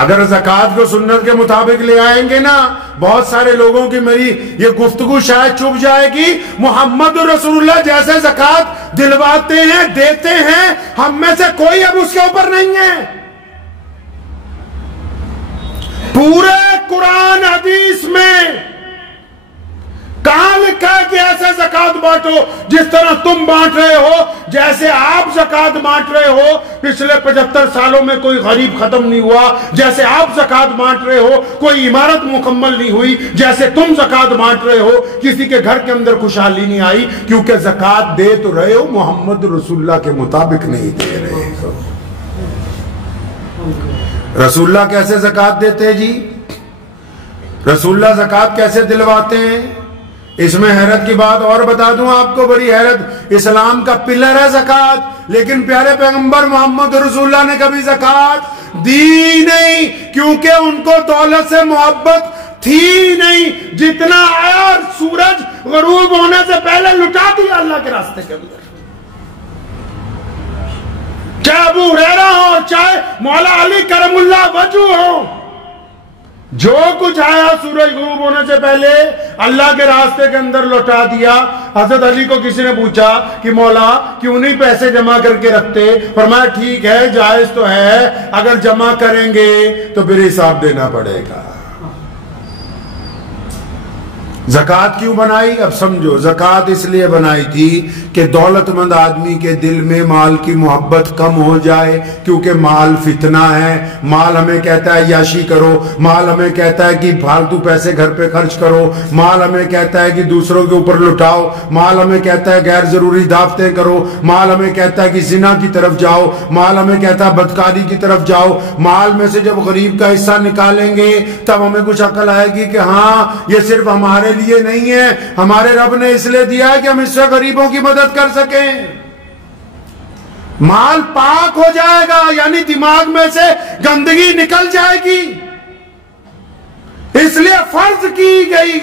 اگر زکوٰۃ کو سنت کے مطابق لے آئیں گے نا، بہت سارے لوگوں کی میری یہ گفتگو شاید چپ جائے گی، محمد رسول اللہ جیسے زکوٰۃ دلواتے ہیں، دیتے ہیں، ہم میں سے کوئی اب اس کے اوپر نہیں ہے۔ پورے قرآن حدیث میں کہاں لکھا ہے کہ ایسے زکوٰۃ بانٹو جس طرح تم بانٹ رہے ہو، جیسے آپ زکوٰۃ بانٹ رہے ہو؟ پچھلے 75 سالوں میں کوئی غریب ختم نہیں ہوا جیسے آپ زکوٰۃ بانٹ رہے ہو، کوئی عمارت مکمل نہیں ہوئی جیسے تم زکوٰۃ بانٹ رہے ہو، کسی کے گھر کے اندر خوشحالی نہیں آئی، کیونکہ زکوٰۃ دے تو رہے ہو، محمد رسول اللہ کے مطابق نہیں دے رہے ہو۔ رسول اللہ کیسے زکوٰۃ دیتے ہیں جی؟ رسول اللہ زکوٰۃ کیسے دلواتے ہیں؟ اس میں حیرت کی بات اور بتا دوں آپ کو، بڑی حیرت، اسلام کا پلر ہے زکوٰۃ، لیکن پیارے پیغمبر محمد رسول اللہ نے کبھی زکوٰۃ دی نہیں، کیونکہ ان کو دولت سے محبت تھی نہیں۔ جتنا آیا سورج غروب ہونے سے پہلے لٹا دیا اللہ کے راستے کے اندر، چاہے ابو ہریرہ ہو، چاہے مولا علی کرم اللہ وجہ ہو، جو کچھ آیا سورج غروب ہونے سے پہلے اللہ کے راستے کے اندر لوٹا دیا۔ حضرت علی کو کسی نے پوچھا کہ مولا کیوں نہیں پیسے جمع کر کے رکھتے؟ فرمایا ٹھیک ہے، جائز تو ہے، اگر جمع کریں گے تو پھر حساب دینا پڑے گا۔ زکوٰۃ کیوں بنائی؟ اب سمجھو، زکوٰۃ اس لیے بنائی تھی کہ دولت مند آدمی کے دل میں مال کی محبت کم ہو جائے، کیونکہ مال فتنہ ہے۔ مال ہمیں کہتا ہے یاشی کرو، مال ہمیں کہتا ہے کہ فالتو پیسے گھر پہ خرچ کرو، مال ہمیں کہتا ہے کہ دوسروں کے اوپر لٹاؤ، مال ہمیں کہتا ہے غیر ضروری دعوتیں کرو، مال ہمیں کہتا ہے کہ زنا کی طرف جاؤ، مال ہمیں کہتا ہے بدکاری کی طرف جاؤ۔ مال میں سے جب غریب کا حصہ نکالیں گے تب ہمیں کچھ عقل آئے گی کہ ہاں یہ صرف ہمارے لیے نہیں ہے، ہمارے رب نے اس لیے دیا ہے کہ ہم اس سے غریبوں کی مدد کر سکیں۔ مال پاک ہو جائے گا، یعنی دماغ میں سے گندگی نکل جائے گی، اس لیے فرض کی گئی،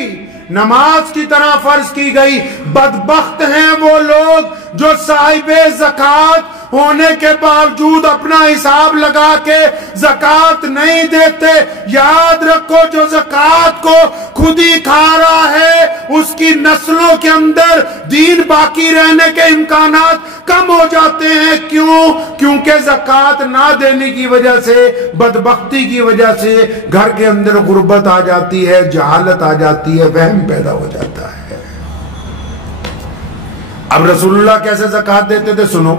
نماز کی طرح فرض کی گئی۔ بدبخت ہیں وہ لوگ جو صاحب زکوٰۃ ہونے کے باوجود اپنا حساب لگا کے زکوٰۃ نہیں دیتے۔ یاد رکھو، جو زکوٰۃ کو خود ہی کھا رہا ہے اس کی نسلوں کے اندر دین باقی رہنے کے امکانات کم ہو جاتے ہیں۔ کیوں؟ کیونکہ زکوٰۃ نہ دینے کی وجہ سے، بدبختی کی وجہ سے گھر کے اندر غربت آ جاتی ہے، جہالت آ جاتی ہے، وہم پیدا ہو جاتا ہے۔ اب رسول اللہ کیسے زکوٰۃ دیتے تھے سنو۔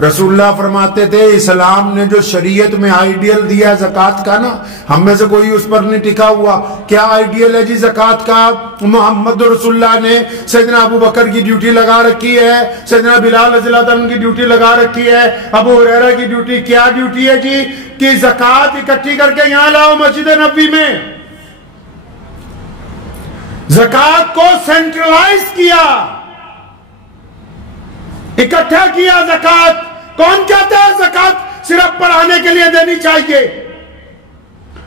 رسول اللہ فرماتے تھے، اسلام نے جو شریعت میں آئیڈیل دیا ہے زکوٰۃ کا نا، ہم میں سے کوئی اس پر نہیں ٹکا ہوا۔ کیا آئیڈیل ہے جی زکوٰۃ کا؟ محمد رسول اللہ نے سیدنا ابو بکر کی ڈیوٹی لگا رکھی ہے، سیدنا بلال رضی اللہ عنہ کی ڈیوٹی لگا رکھی ہے، ابو ہریرہ کی ڈیوٹی کیا ڈیوٹی ہے جی؟ کہ زکوٰۃ اکٹھی کر کے یہاں لاؤ مسجد نبوی میں۔ زکوٰۃ کو سینٹرلائز کیا، اکٹھا کیا۔ زکوٰۃ کون کہتا ہے زکوٰۃ صرف پڑھانے کے لیے دینی چاہیے؟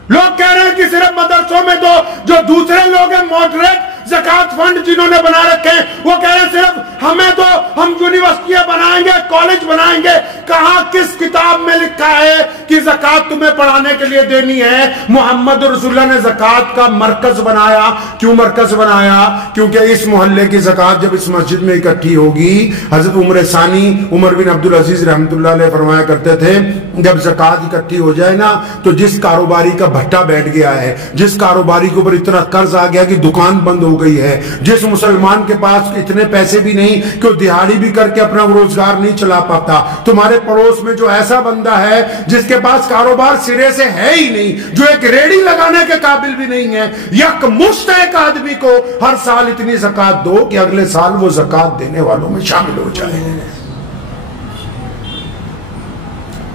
لوگ کہہ رہے ہیں کہ صرف مدرسوں میں دو۔ جو دوسرے لوگ ہیں ماڈریٹ زکوٰۃ فنڈ جنہوں نے بنا رکھے ہیں، وہ کہہ رہے ہیں صرف ہمیں تو، ہم یونیورسٹیاں بنائیں گے، کالج بنائیں گے۔ کہاں کس کتاب میں لکھا ہے کہ زکوٰۃ تمہیں پڑھانے کے لیے دینی ہے؟ محمد رسول اللہ نے زکوٰۃ کا مرکز بنایا۔ کیوں مرکز بنایا؟ کیونکہ اس محلے کی زکوٰۃ جب اس مسجد میں اکٹھی ہوگی، حضرت عمر ثانی عمر بن عبد العزیز رحمۃ اللہ علیہ فرمایا کرتے تھے، جب زکوٰۃ اکٹھی ہو جائے نا تو جس کاروباری کا بھٹا بیٹھ گیا ہے، جس کاروباری کے اوپر اتنا قرض آ گیا کہ دکان بند ہو گئی ہے، جس مسلمان کے پاس اتنے پیسے بھی نہیں کہ وہ دہاڑی بھی کر کے اپنا روزگار نہیں چلا پاتا، تمہارے پڑوس میں جو ایسا بندہ ہے جس کے پاس کاروبار سرے سے ہے ہی نہیں، جو ایک ریڑھی لگانے کے قابل بھی نہیں ہے، یک مشت ایک آدمی کو ہر سال اتنی زکوٰۃ دو کہ اگلے سال وہ زکوٰۃ دینے والوں میں شامل ہو جائے۔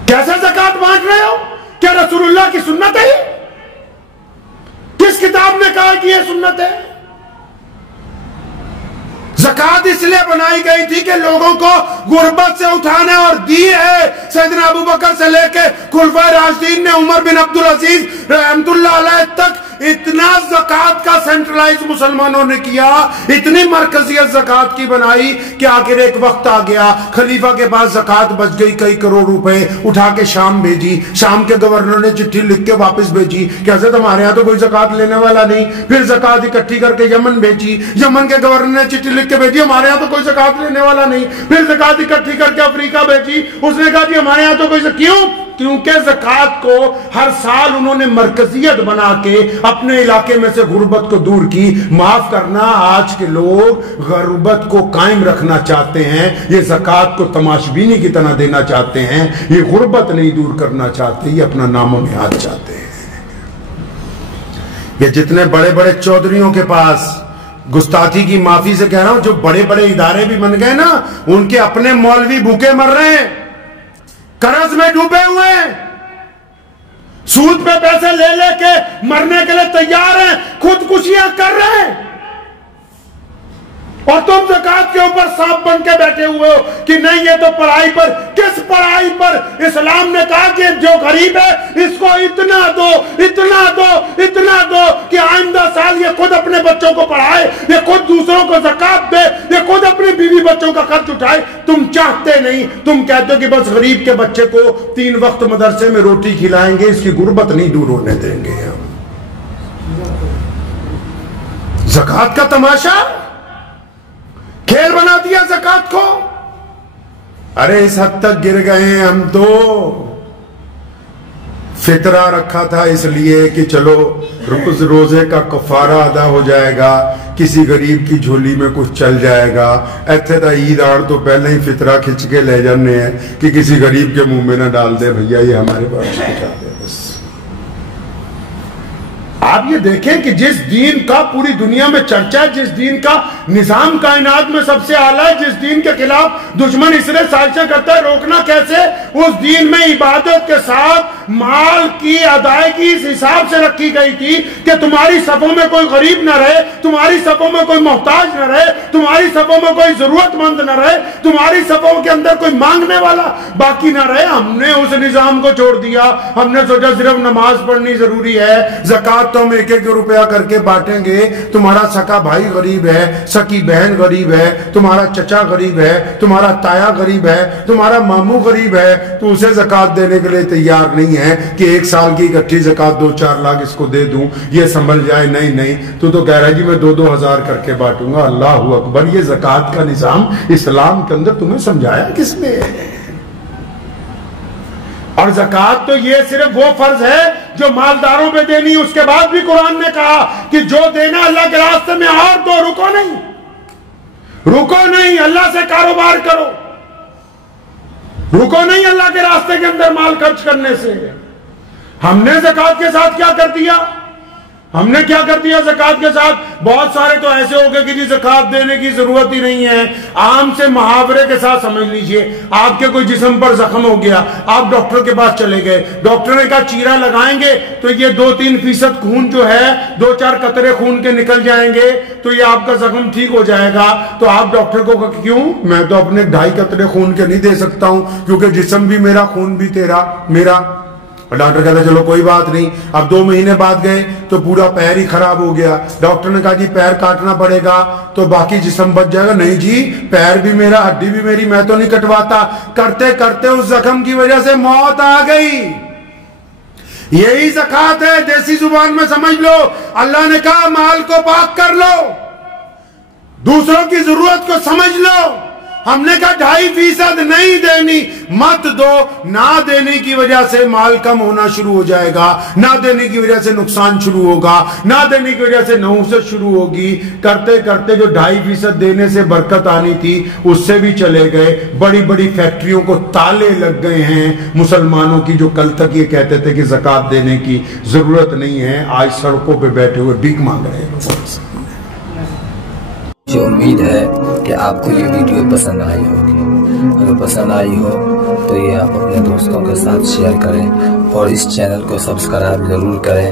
کیسے زکوٰۃ بانٹ رہے ہو؟ کیا رسول اللہ کی سنت ہے؟ کس کتاب نے کہا کہ یہ سنت ہے؟ زکوٰۃ اس لیے بنائی گئی تھی کہ لوگوں کو غربت سے اٹھانا، اور دی ہے سیدنا ابو بکر سے لے کے خلفائے راشدین نے، عمر بن عبد العزیز رحمت اللہ علیہ تک اتنا زکات کا سینٹرلائز مسلمانوں نے کیا, اتنی مرکزیت زکات کی بنائی کہ آخر ایک وقت آ گیا, خلیفہ کے پاس زکات بچ گئی کئی کروڑ روپے, اٹھا کے شام بھیجی, شام کے گورنر نے چٹھی لکھ کے واپس بھیجی کہ حضرت ہمارے ہاں تو کوئی زکات لینے والا نہیں. پھر زکات اکٹھی کر کے یمن بھیجی, یمن کے گورنر نے چٹھی لکھ کے بھیجی ہمارے ہاں تو کوئی زکات لینے والا نہیں. پھر زکات اکٹھی کر کے افریقہ بھیجی, اس نے کہا جی ہمارے ہاں تو کوئی کیوں؟ کیونکہ زکات کو ہر سال انہوں نے مرکزیت بنا کے اپنے علاقے میں سے غربت کو دور کی. معاف کرنا, آج کے لوگ غربت کو قائم رکھنا چاہتے ہیں, یہ زکات کو تماشبینی کی طرح دینا چاہتے ہیں, یہ غربت نہیں دور کرنا چاہتے, یہ اپنا نام و نہاد چاہتے ہیں. یہ جتنے بڑے بڑے چودھریوں کے پاس, گستاخی کی معافی سے کہہ رہا ہوں, جو بڑے بڑے ادارے بھی بن گئے نا, ان کے اپنے مولوی بھوکے مر رہے ہیں, قرض میں ڈوبے ہوئے ہیں, سود پہ پیسے لے لے کے مرنے کے لیے تیار ہیں, خودکشیاں کر رہے ہیں, اور تم زکات کے اوپر سانپ بن کے بیٹھے ہوئے ہو کہ نہیں یہ تو پڑھائی پر. کس پڑھائی پر؟ اسلام نے کہا کہ جو غریب ہے اس کو اتنا دو, اتنا دو, اتنا دو کہ آئندہ سال یہ خود اپنے بچوں کو پڑھائے, یہ خود دوسروں کو زکات دے, یہ خود اپنے بیوی بچوں کا خرچ اٹھائے. تم چاہتے نہیں, تم کہتے ہو کہ بس غریب کے بچے کو 3 وقت مدرسے میں روٹی کھلائیں گے, اس کی غربت نہیں دور ہونے دیں گے. زکات کا تماشا کھیل بنا دیا زکات کو. ارے اس حد تک گر گئے ہیں ہم تو. فطرہ رکھا تھا اس لیے کہ چلو روزے کا کفارہ ادا ہو جائے گا, کسی غریب کی جھولی میں کچھ چل جائے گا. ایتھے دا عید آڑ تو پہلے ہی فطرہ کھچ کے لے جانے ہیں کہ کسی غریب کے منہ میں نہ ڈال دے, بھیا یہ ہمارے پاس پہنچا دے بس. آپ یہ دیکھیں کہ جس دین کا پوری دنیا میں چرچا ہے, جس دین کا نظام کائنات میں سب سے اعلیٰ ہے, جس دین کے خلاف دشمن اس لیے سازشیں کرتا ہے, روکنا کیسے؟ اس دین میں عبادت کے ساتھ مال کی ادائیگی اس حساب سے رکھی گئی تھی کہ تمہاری صفوں میں کوئی غریب نہ رہے, تمہاری صفوں میں کوئی محتاج نہ رہے, تمہاری صفوں میں کوئی ضرورت مند نہ رہے, تمہاری صفوں کے اندر کوئی مانگنے والا باقی نہ رہے. ہم نے اس نظام کو چھوڑ دیا, ہم نے سوچا صرف نماز پڑھنی ضروری ہے, زکات تو ہم 1-1 روپیہ کر کے بانٹیں گے. تمہارا سکا بھائی غریب ہے, سکی بہن غریب ہے, تمہارا چچا غریب ہے, تمہارا تایا غریب ہے, تمہارا ماموں غریب ہے, تو اسے زکات دینے کے لیے تیار نہیں ہے کہ 1 سال کی اکٹھی زکات 2-4 لاکھ اس کو دے دوں, یہ سنبھل جائے. نہیں نہیں, تو کہہ رہا ہے جی میں 2-2 ہزار کر کے بانٹوں گا. اللہ اکبر. یہ زکات کا نظام اسلام کے اندر تمہیں سمجھایا کس نے؟ اور زکات تو یہ صرف وہ فرض ہے جو مالداروں پہ دینی, اس کے بعد بھی قرآن نے کہا کہ جو دینا اللہ کے راستے میں اور دو, رکو نہیں, رکو نہیں, اللہ سے کاروبار کرو, رکو نہیں اللہ کے راستے کے اندر مال خرچ کرنے سے. ہم نے زکات کے ساتھ کیا کر دیا؟ ہم نے کیا کر دیا زکات کے ساتھ؟ بہت سارے تو ایسے ہو گئے کہ جی زکات دینے کی ضرورت ہی نہیں ہے. عام سے محاورے کے ساتھ سمجھ لیجئے, آپ کے کوئی جسم پر زخم ہو گیا, آپ ڈاکٹر کے پاس چلے گئے, ڈاکٹر نے کہا چیرا لگائیں گے تو یہ 2-3% خون جو ہے, 2-4 قطرے خون کے نکل جائیں گے تو یہ آپ کا زخم ٹھیک ہو جائے گا. تو آپ ڈاکٹر کو کہا کیوں؟ میں تو اپنے 2.5 قطرے خون کے نہیں دے سکتا ہوں کیونکہ جسم بھی میرا, خون بھی تیرا میرا. اور ڈاکٹر کہتا چلو کوئی بات نہیں. اب 2 مہینے بعد گئے تو پورا پیر ہی خراب ہو گیا. ڈاکٹر نے کہا جی پیر کاٹنا پڑے گا تو باقی جسم بچ جائے گا. نہیں جی, پیر بھی میرا, ہڈی بھی میری, میں تو نہیں کٹواتا. کرتے کرتے اس زخم کی وجہ سے موت آ گئی. یہی زکات ہے, دیسی زبان میں سمجھ لو. اللہ نے کہا مال کو پاک کر لو, دوسروں کی ضرورت کو سمجھ لو. ہم نے کہا 2.5% نہیں دینی, مت دو. نہ دینے کی وجہ سے مال کم ہونا شروع ہو جائے گا, نہ دینے کی وجہ سے نقصان شروع ہوگا, نہ دینے کی وجہ سے نحوست شروع ہوگی. کرتے کرتے جو 2.5% دینے سے برکت آنی تھی اس سے بھی چلے گئے. بڑی بڑی فیکٹریوں کو تالے لگ گئے ہیں مسلمانوں کی, جو کل تک یہ کہتے تھے کہ زکات دینے کی ضرورت نہیں ہے, آج سڑکوں پہ بیٹھے ہوئے بھیک مانگ رہے ہیں. مجھے امید ہے کہ آپ کو یہ ویڈیو پسند آئی ہوگی. اگر پسند آئی ہو تو یہ آپ اپنے دوستوں کے ساتھ شیئر کریں اور اس چینل کو سبسکرائب ضرور کریں.